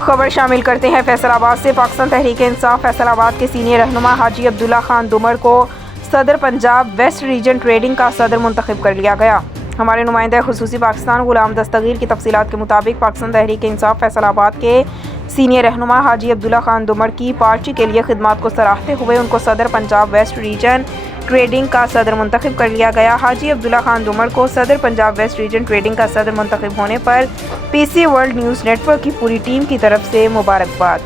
खबर शामिल करते हैं फैसलाबाद से। पाकिस्तान तहरीक इंसाफ फैसलाबाद के सीनियर रहनुमा हाजी अब्दुल्ला खान दुमर को सदर पंजाब वेस्ट रीजन ट्रेडिंग का सदर मुंतखब कर लिया गया। हमारे नुमाइंदा खुसूसी पाकिस्तान गुलाम दस्तगीर की तफसीलात के मुताबिक पाकिस्तान तहरीक इंसाफ फैसलाबाद के सीनियर रहनुमा हाजी अब्दुल्ला खान दुमर की पार्टी के लिए खिदमत को सराहते हुए उनको सदर पंजाब वेस्ट रीजन ट्रेडिंग का सदर मुंतखब कर लिया गया। हाजी अब्दुल्ला खान दुमर को सदर पंजाब वेस्ट रीजन ट्रेडिंग का सदर मुंतखब होने पर PC वर्ल्ड न्यूज़ नेटवर्क की पूरी टीम की तरफ से मुबारकबाद।